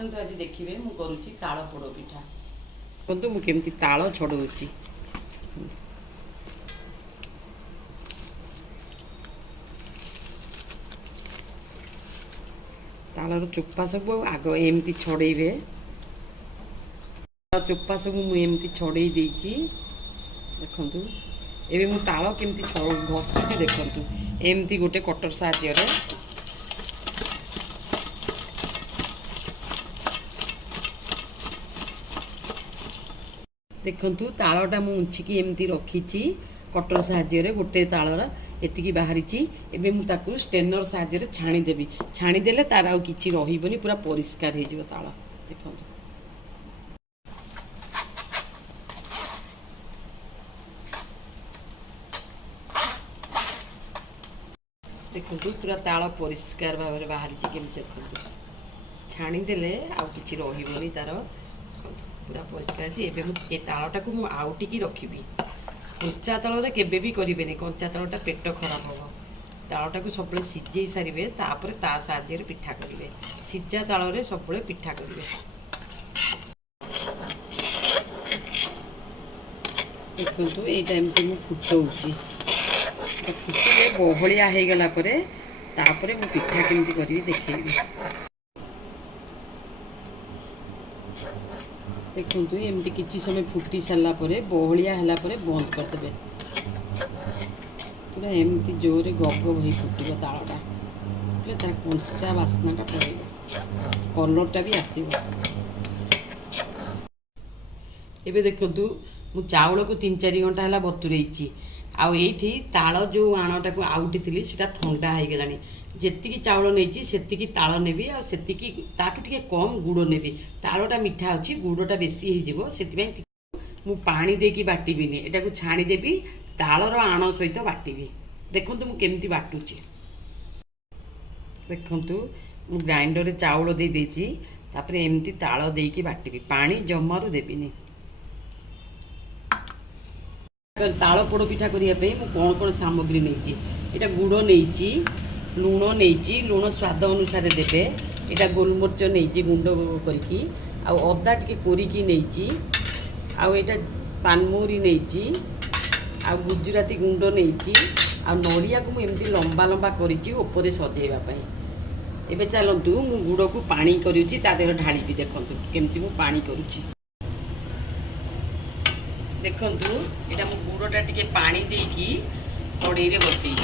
आसतु आज देखिए मु करुच्ची ताल पोड़ पिठा देखो मु केमती ताल छड़ाऊँगी। तालर चोपा सब आग एमती छड़ेबे चोपा सब मुझे छड़े देखु एवं मु ताल केमती घसुची देखु एमती गोटे कटर साहाय्य देखु तालटा मुझिकी एमती रखी कटर साहाय्य गोटे तालर एतिकी बाहरी एवं मुझे स्टेनर साहाय्य छाणीदेवी छाणीदेले तार आउ किछि रहिबनी पूरा परिष्कार हो जिवो ताल देखु देखु पूरा ताल परिष्कार भाव में बाहरी केमती देखु छाणीदेले आउ किछि रहिबनी तार पूरा परिष्कार अच्छी एवं ये तालटा को आउटिकी रखी कंचा ताल केबे भी करें कंचा तालटा पेट खराब हम तालटा को सब सीझे सारे तापर ता साहाय्य पिठा करेंगे सीझा ताल सब पिठा करेंगे देखो ये टाइम मुझे फुटाऊँगी फुटे बहलिया हो गला तापर मु पिठा केमती करी देखेबी देखु एमती किसी समय फुटी सारा बहलिया है बंद करदे पूरा एमती जोरे गब गब हो फुटो तालटा तार कंचा बास्नाटा पड़ेगा कलरटा भी आसब एबे देखु मु चाउल को 3-4 घंटा है बतुरई आठी ताल जो आणटा को आउटी थी से थंडा हो गला जेतिकी चाउल नहीं सेतिकी ताल नेबी आ सेतिकी ताठू टिके कम गुड़ नेबी तालटा मिठा अच्छी गुड़टा बेसी हो मु पानी देकी बाटिबिनी एटा को छाणीदेवी तालर आण सहित बाटिबी देखु मु केमती बाटुची देखु मु ग्राइंडर चाउल दे देछि तापरे एमती ताल देकी बाटिबी पानी जमारू देबिनी ताल पोड़ पिठा करने कौन कौन सामग्री नहीं यहाँ गुड़ नहीं लुण नहीं लुण स्वाद अनुसार देवे यहाँ गोलमरीच नहीं गुंड करके अदा टे कोरिकी नहीं आटा पानमोहरी नहीं आ गुजराती गुंड नहीं आ नड़िया को मुझे लंबा लंबा कर सजेवाई एवं चलतु मु गुड़ को पानी करुच्ची देह ढाड़ी देखु केमती मु पानी करुच्ची देखु यहाँ मु गुड़टा टिके पानी देकी कड़े बसई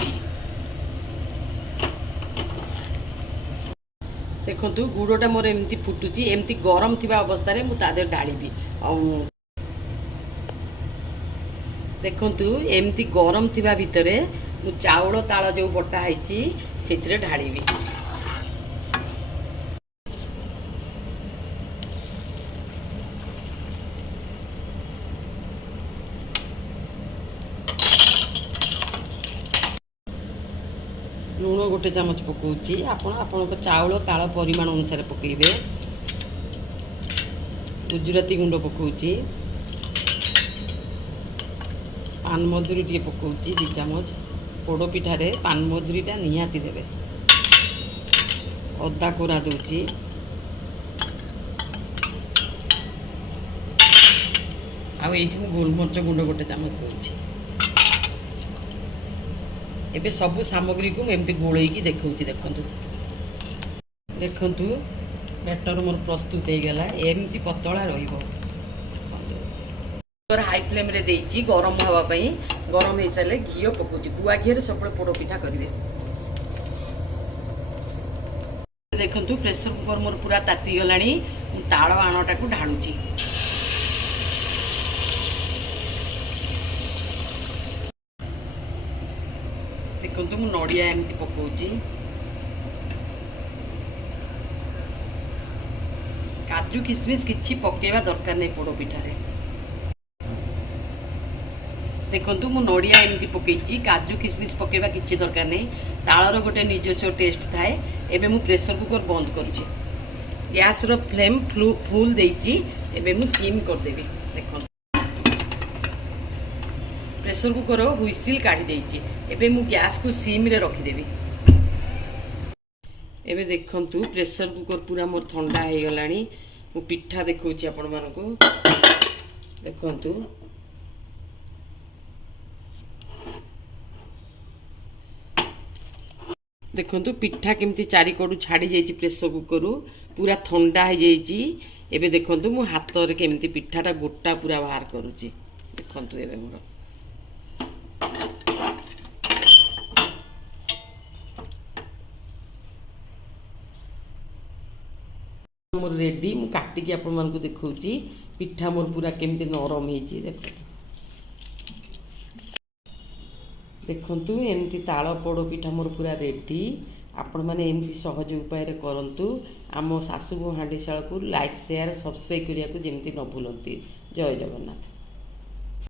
देखु गुड़टा मोर एमती फुटुची एमती गरम थी अवस्था मुझे ढाड़ी देखु एमती गरम थी भितर मु चाउल ताल जो बटाई से ढाड़ी लुण गोटे चामच पकाउची आपण चाउल ताल परिमाण अनुसार पकेबे गुजराती गुंड पकाउची पान मधुरी टे पकाउची 2 चामच पोड़ पिठारे पान मधुरीटा निहाती देबे अदा कोरा दूची आठी गोलमरीच गुंड गोटे चामच दूची एबे सब सामग्री को एमती गोलैकी देखौची देखु देखु बैटर मोर प्रस्तुत हो गला एमती पतला रहिबो हाई फ्लेम रे देइची गरम हवा पई गरम हो सारे घी पकाउची गुआ घी सब पोड़ पिठा करेंगे देखु प्रेसर कुकर मोर पूरा ताती गलानी ताल आणटा को ढालुची देखु मु नड़िया एमती पकाउची काजू किशमिश किछि पकेवा दरकार नहीं पोड़ पिठारे देखु मु नड़िया एमती पकईची काजू किशमिश पकेवा किछि दरकार नहीं तालर गोटे निजस्व टेस्ट थाए एबे मु प्रेसर कुकर बंद करुची गैस रो फ्लेम फुल देइची एबे मु सिम कर देबी देखु प्रेसर कुकर हुइसिल काढ़ी देइची एबे मु गैस को सिम रे रखी देबी एबे देखंतु प्रेशर कुकर पूरा मोर ठंडा हो गलानी मु पिठा देखौछि आपण मानको देखंतु देखंतु पिठा केमती चारि कोडू छाड़ी जाइछि प्रेशर कुकर पूरा ठंडा हो जाइछि एबे देखंतु मु हाथ रे केमती पिठाटा गोटा पूरा बाहर करूछि देखंतु एबे मोर मोर रेडी मु काटिकी आपण मानको देखौछि पिठा मोर पूरा केमती नरम ହେଇछि देखंतु एमती ताଳ पोड़ पिठा मोर पूरा रेडी आपण माने एमती सहज उपाय रे करंतु आम सासु हांडीशाला को लाइक शेयर सब्सक्राइब करिया को जेमती न भूलंती जय जगन्नाथ।